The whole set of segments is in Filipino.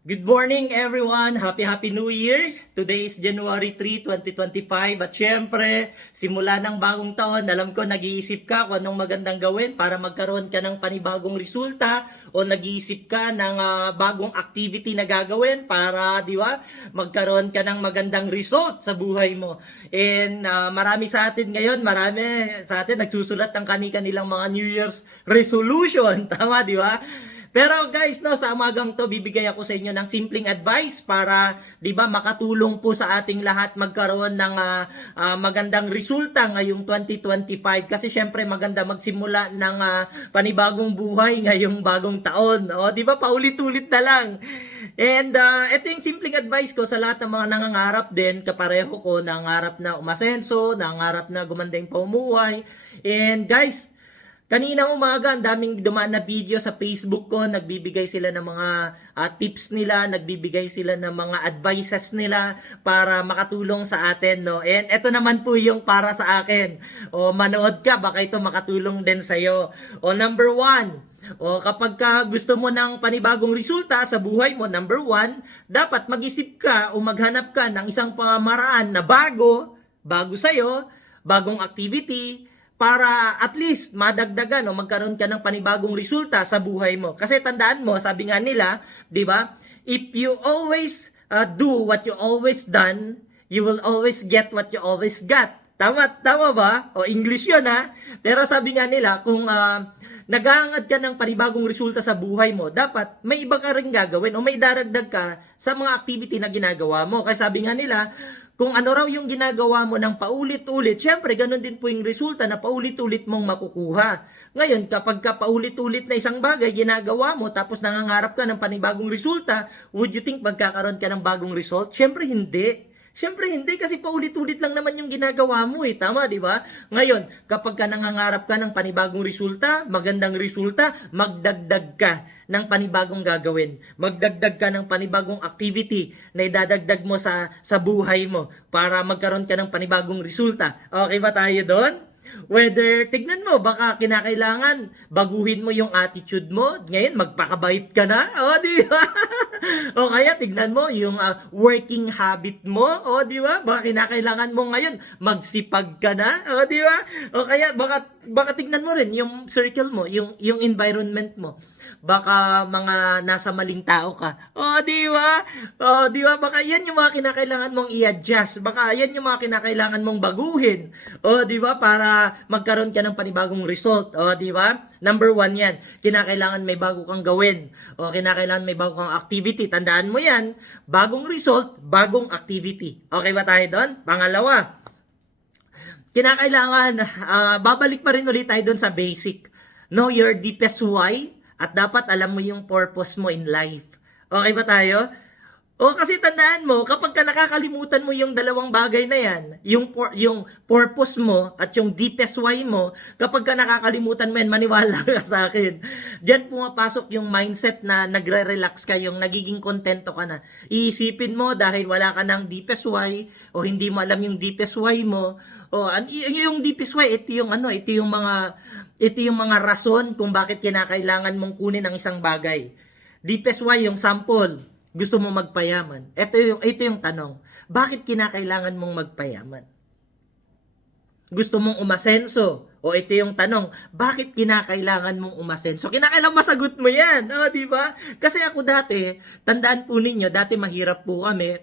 Good morning everyone! Happy New Year! Today is January 3, 2025 at syempre, simula ng bagong taon, alam ko nag-iisip ka kung anong magandang gawin para magkaroon ka ng panibagong resulta o nag-iisip ka ng bagong activity na gagawin para, di ba, magkaroon ka ng magandang result sa buhay mo. And marami sa atin ngayon, marami sa atin nagsusulat ng kani-kanilang mga New Year's resolution. Tama, di ba? Pero guys, no, sa umagang to, bibigay ako sa inyo ng simpleng advice para, 'di ba, makatulong po sa ating lahat magkaroon ng magandang resulta ngayong 2025 kasi syempre maganda magsimula ng panibagong buhay ngayong bagong taon. O, 'di ba, paulit-ulit na lang. And ito yung simpleng advice ko sa lahat ng mga nangangarap din, kapareho ko, nangangarap na umasenso, nangangarap na gumanda yung pamumuhay. And guys, kanina umaga, ang daming dumaan na video sa Facebook ko, nagbibigay sila ng mga tips nila, nagbibigay sila ng mga advices nila para makatulong sa atin, no? And ito naman po yung para sa akin. O manood ka, baka ito makatulong din sa'yo. O number 1, o kapag ka gusto mo ng panibagong resulta sa buhay mo, number 1, dapat mag-isip ka o maghanap ka ng isang pamaraan na bago sa'yo, bagong activity, para at least madagdagan o magkaroon ka ng panibagong resulta sa buhay mo. Kasi tandaan mo, sabi nga nila, 'di ba? If you always do what you always done, you will always get what you always got. Tama ba? O English 'yun ha. Pero sabi nga nila, kung naghahangad ka ng panibagong resulta sa buhay mo, dapat may iba ka ring gagawin o may daragdag ka sa mga activity na ginagawa mo. Kaya sabi nga nila, kung ano raw yung ginagawa mo ng paulit-ulit, syempre ganun din po yung resulta na paulit-ulit mong makukuha. Ngayon, kapag ka paulit-ulit na isang bagay ginagawa mo tapos nangangarap ka ng panibagong resulta, would you think magkakaroon ka ng bagong result? Syempre hindi. Siyempre hindi kasi paulit-ulit lang naman yung ginagawa mo eh. Tama, di ba? Ngayon, kapag ka nangangarap ka ng panibagong resulta, magandang resulta, magdagdag ka ng panibagong gagawin. Magdagdag ka ng panibagong activity na idadagdag mo sa buhay mo para magkaroon ka ng panibagong resulta. Okay ba tayo doon? Whether, tignan mo, baka kinakailangan baguhin mo yung attitude mo. Ngayon, magpakabait ka na. O, di ba? O kaya, tignan mo yung working habit mo. O, di ba? Baka kinakailangan mo ngayon, magsipag ka na. O, di ba? O kaya, baka tignan mo rin yung circle mo, yung environment mo. Baka mga nasa maling tao ka. O, di ba? O, di ba? Baka yan yung mga kinakailangan mong i-adjust. Baka yan yung mga kinakailangan mong baguhin. O, di ba? Para magkaroon ka ng panibagong result. O, di ba? Number 1 yan. Kinakailangan may bago kang gawin. O, kinakailangan may bago kang activity. Tandaan mo yan. Bagong result, bagong activity. Okay ba tayo doon? Pangalawa, kinakailangan, babalik pa rin ulit tayo doon sa basic. Know your deepest why. At dapat alam mo yung purpose mo in life. Okay ba tayo? O kasi tandaan mo, kapag ka nakakalimutan mo yung dalawang bagay na yan, yung purpose mo at yung deepest why mo, kapag ka nakakalimutan mo yan, maniwala ka sa akin. Diyan pumapasok yung mindset na nagre-relax ka, yung nagiging kontento ka na. Iisipin mo dahil wala ka ng deepest why o hindi mo alam yung deepest why mo. O yung deepest why, ito yung mga rason kung bakit kinakailangan mong kunin ang isang bagay. Deepest why, yung sample. Gusto mo magpayaman. Ito yung tanong. Bakit kinakailangan mong magpayaman? Gusto mong umasenso? O ito yung tanong, bakit kinakailangan mong umasenso? Kinakailangan masagot mo yan. O, di ba? Kasi ako dati, tandaan po ninyo, dati mahirap po kami.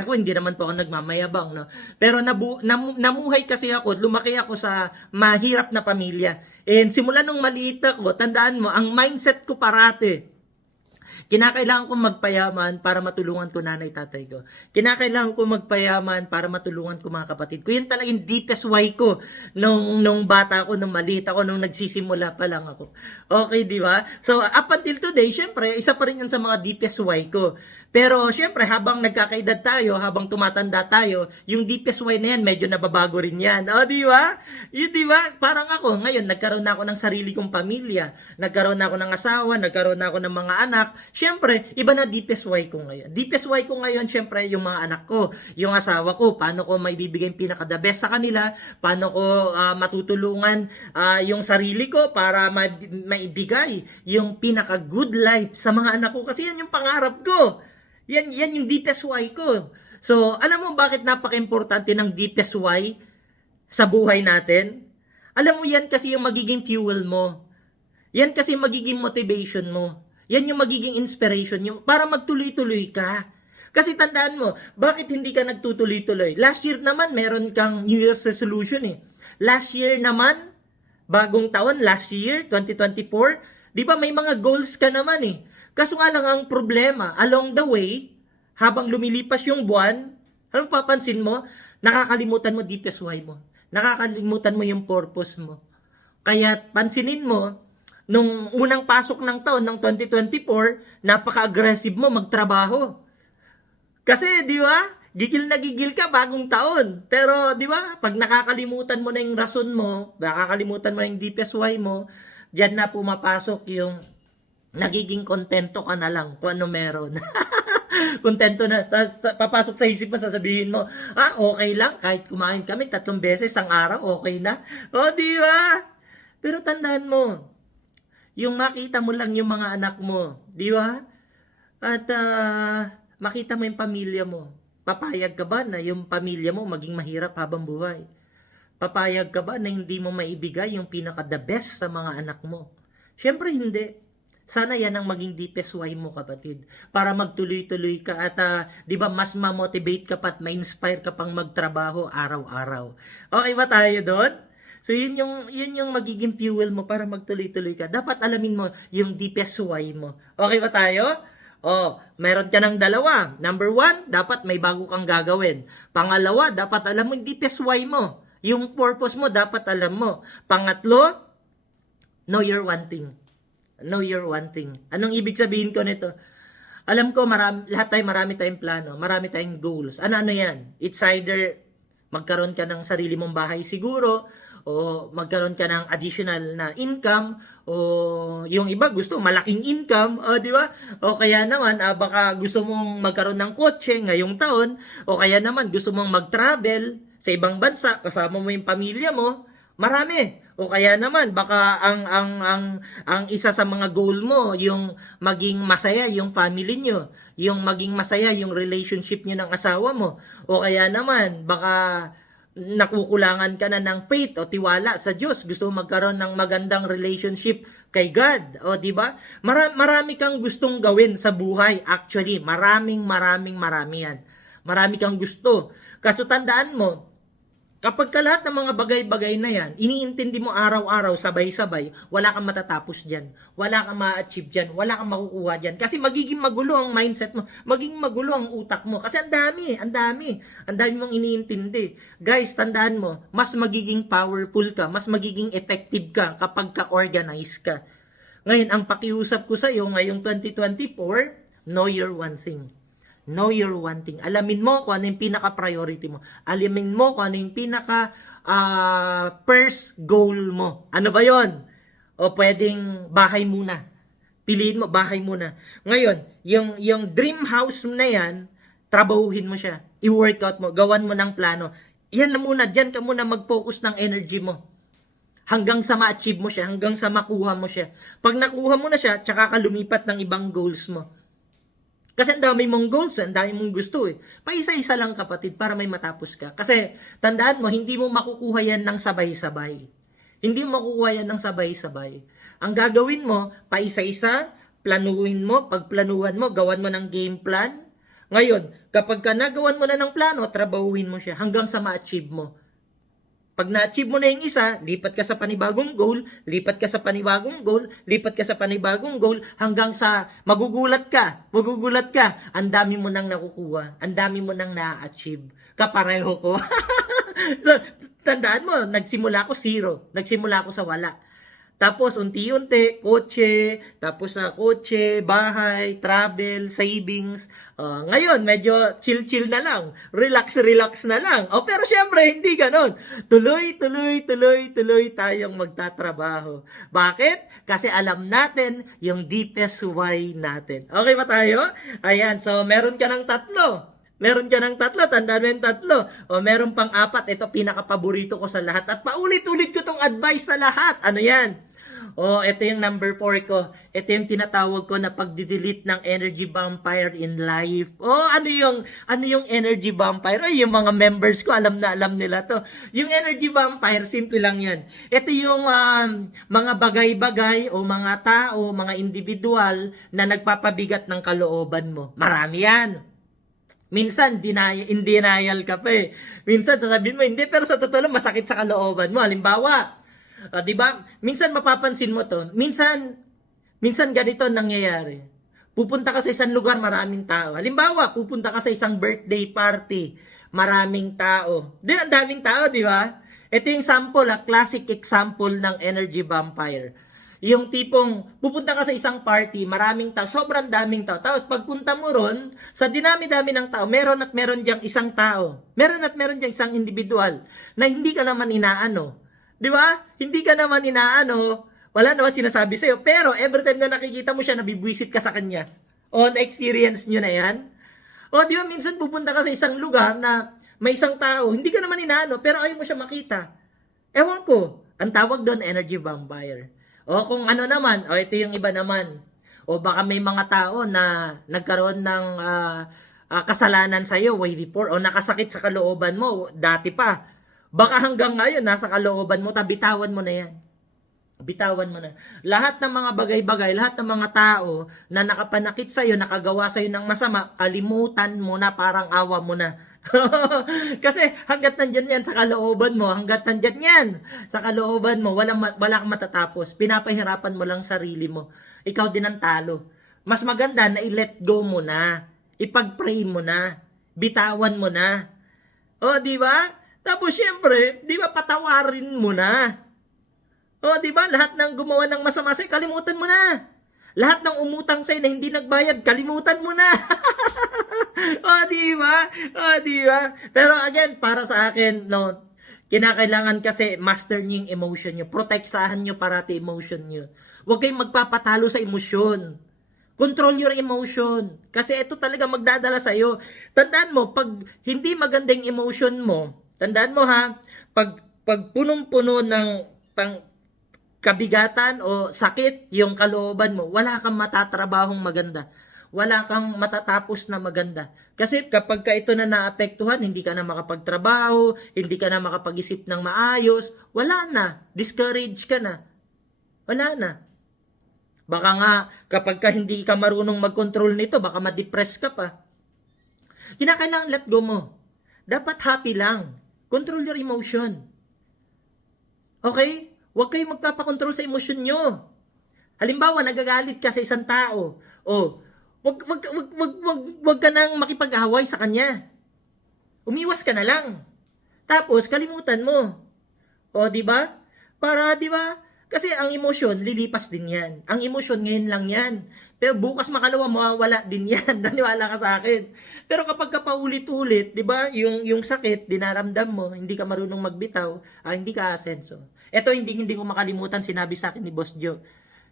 Ako hindi naman po ako nagmamayabang, no? Pero namuhay kasi ako, lumaki ako sa mahirap na pamilya. And simula nung maliit ako, tandaan mo, ang mindset ko parate, kinakailangan kong magpayaman para matulungan ko nanay tatay ko. Kinakailangan kong magpayaman para matulungan ko mga kapatid ko. Yun talaga yung deepest why ko nung bata ako, nung maliit ako, nung nagsisimula pa lang ako. Okay, di ba? So, up until today, syempre, isa pa rin yan sa mga deepest why ko. Pero, syempre, habang nagkakaedad tayo, habang tumatanda tayo, yung deepest why na yan, medyo nababago rin yan. O, di ba? Yun, di ba? Parang ako, ngayon, nagkaroon na ako ng sarili kong pamilya. Nagkaroon na ako ng asawa, nagkaroon na ako ng mga anak. Syempre, iba na deepest why ko ngayon. Deepest why ko ngayon, syempre, yung mga anak ko, yung asawa ko, paano ko maibibigay yung pinaka-the best sa kanila, paano ko matutulungan yung sarili ko para maibigay yung pinaka-good life sa mga anak ko. Kasi yan yung pangarap ko. Yan yung deepest why ko. So, alam mo bakit napaka-importante ng deepest why sa buhay natin? Alam mo yan kasi yung magiging fuel mo. Yan kasi magiging motivation mo. Yan yung magiging inspiration yung para magtuloy-tuloy ka. Kasi tandaan mo, bakit hindi ka nagtutuloy-tuloy? Last year naman, meron kang New Year's resolution eh. Last year naman, bagong taon, last year, 2024, di ba may mga goals ka naman eh. Kaso nga lang ang problema, along the way, habang lumilipas yung buwan, anong papansin mo? Nakakalimutan mo deepest why mo. Nakakalimutan mo yung purpose mo. Kaya pansinin mo, nung unang pasok ng taon ng 2024, napaka-aggressive mo magtrabaho. Kasi, di ba, gigil na gigil ka bagong taon. Pero, di ba, pag nakakalimutan mo na yung rason mo, nakakalimutan mo na yung deepest why mo, diyan na pumapasok yung nagiging kontento ka na lang kung ano meron. Kontento na. Papasok sa isip mo, sasabihin mo, okay lang, kahit kumain kami 3 beses ang araw, okay na. O, di ba? Pero tandaan mo, yung makita mo lang yung mga anak mo, di ba? At makita mo yung pamilya mo. Papayag ka ba na yung pamilya mo maging mahirap habang buhay? Papayag ka ba na hindi mo maibigay yung pinaka-the best sa mga anak mo? Siyempre hindi. Sana yan ang maging deepest why mo, kapatid. Para magtuloy-tuloy ka at di ba mas ma-motivate ka pa at ma-inspire ka pang magtrabaho araw-araw. Okay ba tayo doon? So yun yung magiging fuel mo para magtuloy-tuloy ka. Dapat alamin mo yung deepest why mo. Okay ba tayo? Meron ka ng dalawa. Number 1, dapat may bago kang gagawin. Pangalawa, dapat alam mo yung deepest why mo. Yung purpose mo, dapat alam mo. Pangatlo, know your wanting. Know your wanting. Anong ibig sabihin ko nito? Alam ko, lahat tayo marami tayong plano, marami tayong goals. Ano yan? It's either magkaroon ka ng sarili mong bahay siguro, o magkaroon ka ng additional na income, o yung iba gusto malaking income, di ba? O kaya naman, baka gusto mong magkaroon ng kotse ngayong taon, o kaya naman gusto mong mag-travel sa ibang bansa, kasama mo yung pamilya mo, marami. O kaya naman baka ang isa sa mga goal mo yung maging masaya yung family nyo, yung maging masaya yung relationship nyo ng asawa mo. O kaya naman baka nakukulangan ka na ng faith o tiwala sa Diyos, gusto mo magkaroon ng magandang relationship kay God. O di ba? Marami kang gustong gawin sa buhay. Actually, marami yan. Marami kang gusto. Kaso tandaan mo, kapag ka lahat ng mga bagay-bagay na yan, iniintindi mo araw-araw, sabay-sabay, wala kang matatapos dyan. Wala kang ma-achieve dyan. Wala kang makukuha dyan. Kasi magiging magulo ang mindset mo. Magiging magulo ang utak mo. Kasi ang dami mong iniintindi. Guys, tandaan mo, mas magiging powerful ka, mas magiging effective ka kapag ka-organize ka. Ngayon, ang pakiusap ko sa iyo ngayong 2024, know your one thing. Know your wanting. Alamin mo kung ano yung pinaka-priority mo. Alamin mo kung ano yung pinaka-first goal mo. Ano ba yon? O pwedeng bahay muna. Piliin mo, bahay muna. Ngayon, yung dream house na yan, trabahuhin mo siya. I-workout mo. Gawan mo ng plano. Yan na muna. Diyan ka muna mag-focus ng energy mo. Hanggang sa ma-achieve mo siya. Hanggang sa makuha mo siya. Pag nakuha mo na siya, tsaka ka lumipat ng ibang goals mo. Kasi ang dami mong goals, ang dami mong gusto eh. Paisa-isa lang, kapatid, para may matapos ka. Kasi tandaan mo, hindi mo makukuha yan ng sabay-sabay. Hindi mo makukuha yan ng sabay-sabay. Ang gagawin mo, paisa-isa, planuhin mo, pagplanuhan mo, gawan mo ng game plan. Ngayon, kapag ka nagawan mo na ng plano, trabahuhin mo siya hanggang sa ma-achieve mo. Pag na-achieve mo na yung isa, lipat ka sa panibagong goal, lipat ka sa panibagong goal, lipat ka sa panibagong goal, hanggang sa magugulat ka, ang dami mo nang nakukuha, ang dami mo nang na-achieve. Kapareho ko. So, tandaan mo, nagsimula ako 0, nagsimula ako sa wala. Tapos unti-unti, kotse, tapos sa kotse, bahay, travel, savings. Ngayon, medyo chill-chill na lang. Relax-relax na lang. Pero syempre, hindi ganon. Tuloy tayong magtatrabaho. Bakit? Kasi alam natin yung deepest why natin. Okay ba tayo? Ayan, so meron ka ng tatlo. Meron ka ng tatlo, tandaan mo yung tatlo. Meron pang apat, ito pinaka-paborito ko sa lahat. At paulit-ulit ko tong advice sa lahat. Ano yan? Ito yung number 4 ko. Ito yung tinatawag ko na pagdi-delete ng energy vampire in life. Ano yung energy vampire? Yung mga members ko, alam na alam nila to. Yung energy vampire, simple lang yan. Ito yung mga bagay-bagay o mga tao, mga individual na nagpapabigat ng kalooban mo. Marami yan. Minsan, in denial ka pa eh. Minsan, sasabihin mo, hindi, pero sa totoo lang, masakit sa kalooban mo. Halimbawa, di ba? Minsan mapapansin mo to. Minsan ganito nangyayari. Pupunta ka sa isang lugar, maraming tao. Halimbawa, pupunta ka sa isang birthday party, maraming tao. Ang daming tao, di ba? Ito yung sample, classic example ng energy vampire. Yung tipong pupunta ka sa isang party, maraming tao, sobrang daming tao. Tapos pagpunta mo ron, sa dinami-dami ng tao, meron diyang isang tao. Meron diyang isang individual na hindi ka naman inaano. Di ba? Hindi ka naman inaano. Wala naman sinasabi sa'yo. Pero every time na nakikita mo siya, nabibwisit ka sa kanya. Na-experience nyo na yan? Di ba? Minsan pupunta ka sa isang lugar na may isang tao, hindi ka naman inaano, pero ayaw mo siya makita. Ewan ko. Ang tawag doon, energy vampire. Kung ano naman, ito yung iba naman. Baka may mga tao na nagkaroon ng kasalanan sa'yo way before, nakasakit sa kalooban mo, dati pa. Baka hanggang ngayon, nasa kalooban mo, bitawan mo na yan. Bitawan mo na. Lahat ng mga bagay-bagay, lahat ng mga tao na nakapanakit sa'yo, nakagawa sa'yo ng masama, kalimutan mo na, parang awa mo na. Kasi hanggat nandyan yan sa kalooban mo, hanggat nandyan yan sa kalooban mo, wala kang matatapos. Pinapahirapan mo lang sarili mo. Ikaw din ang talo. Mas maganda na i-let go mo na. Ipag-pray mo na. Bitawan mo na. Di ba? Tapos syempre, di ba patawarin mo na. Di ba? Lahat ng gumawa ng masama sa'yo, kalimutan mo na. Lahat ng umutang sa'yo na hindi nagbayad, kalimutan mo na. Di ba? Di ba? Pero again, para sa akin, kinakailangan kasi master niyo yung emotion niyo. Protektahan niyo parati emotion niyo. Huwag kayong magpapatalo sa emosyon. Control your emotion. Kasi ito talaga magdadala sa'yo. Tandaan mo, pag hindi maganda yung emotion mo, tandaan mo ha, pag punong-puno ng kabigatan o sakit yung kalooban mo, wala kang matatrabahong maganda. Wala kang matatapos na maganda. Kasi kapag ka ito na naapektuhan, hindi ka na makapagtrabaho, hindi ka na makapag-isip ng maayos, wala na. Discourage ka na. Wala na. Baka nga, kapag ka hindi ka marunong mag-control nito, baka ma-depress ka pa. Kinakailangan let go mo. Dapat happy lang. Control your emotion. Okay? Huwag kayong magpapakontrol sa emosyon nyo. Halimbawa, nagagalit ka sa isang tao. Wag ka nang makipag-away sa kanya. Umiwas ka na lang. Tapos, kalimutan mo. Di ba? Para, di ba? Kasi ang emosyon, lilipas din yan. Ang emosyon, ngayon lang yan. Pero bukas makalawa, mawawala din yan. Naniwala ka sa akin. Pero kapag ka paulit-ulit, di ba, yung sakit, dinaramdam mo, hindi ka marunong magbitaw, hindi ka asenso. Ito, hindi ko makalimutan, sinabi sa akin ni Boss Joe.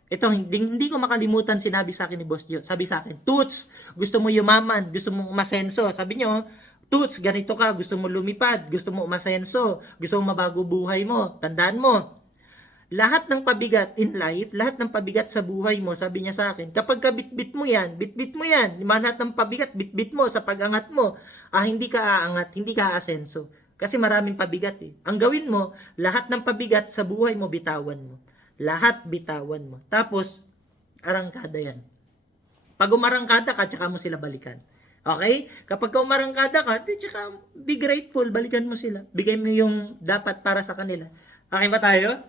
Ito, hindi ko makalimutan, sinabi sa akin ni Boss Joe. Sabi sa akin, Toots, gusto mo yumaman, gusto mo umasenso. Sabi niyo, Toots, ganito ka, gusto mo lumipad, gusto mo umasenso, gusto mo mabago buhay mo. Tandaan mo, lahat ng pabigat in life, lahat ng pabigat sa buhay mo, sabi niya sa akin, kapag ka bitbit mo yan, lahat ng pabigat, bitbit mo sa pag-angat mo, hindi ka aangat, hindi ka aasenso. Kasi maraming pabigat eh. Ang gawin mo, lahat ng pabigat sa buhay mo, bitawan mo. Lahat bitawan mo. Tapos, arangkada yan. Pag umarangkada ka, tsaka mo sila balikan. Okay? Kapag umarangkada ka, tsaka be grateful, balikan mo sila. Bigay mo yung dapat para sa kanila. Okay ba tayo?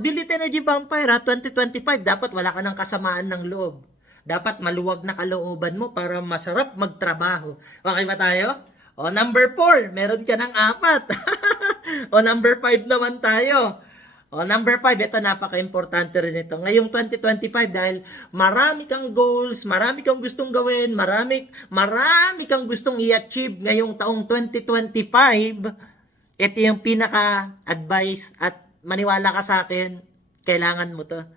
Delete Energy Vampire 2025, dapat wala ka ng kasamaan ng loob. Dapat maluwag na kalooban mo para masarap magtrabaho. Okay ba tayo? Number 4, meron ka ng 4. Number 5 naman tayo. O, number 5, ito napaka-importante rin ito. Ngayong 2025, dahil marami kang goals, marami kang gustong gawin, marami kang gustong i-achieve ngayong taong 2025, ito yung pinaka-advice at maniwala ka sa akin, kailangan mo to.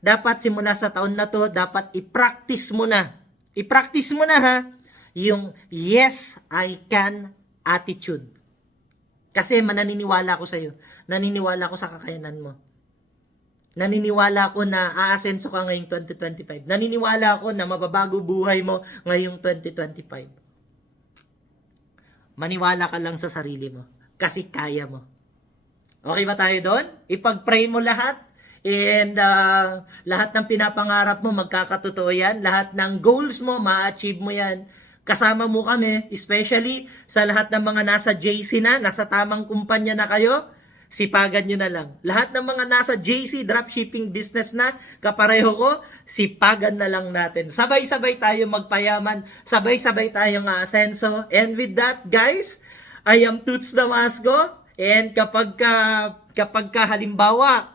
Dapat simula sa taon na to, dapat i-practice mo na. I-practice mo na ha, yung yes, I can attitude. Kasi mananiniwala ako sa iyo. Naniniwala ako sa kakayanan mo. Naniniwala ako na aasenso ka ngayong 2025. Naniniwala ako na mababago buhay mo ngayong 2025. Maniwala ka lang sa sarili mo. Kasi kaya mo. Okay ba tayo doon? Ipag-pray mo lahat. And lahat ng pinapangarap mo, magkakatotoo yan. Lahat ng goals mo, ma-achieve mo yan. Kasama mo kami, especially sa lahat ng mga nasa JC na, nasa tamang kumpanya na kayo, sipagan nyo na lang. Lahat ng mga nasa JC, dropshipping business na, kapareho ko, sipagan na lang natin. Sabay-sabay tayo magpayaman, sabay-sabay tayong aasenso. And with that, guys, I am Toots Damasco. And kapag halimbawa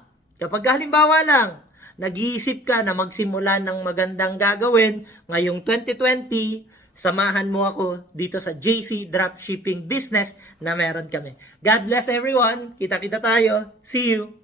lang, nag-iisip ka na magsimula ng magandang gagawin ngayong 2020, samahan mo ako dito sa JC Dropshipping Business na meron kami. God bless everyone. Kita-kita tayo. See you.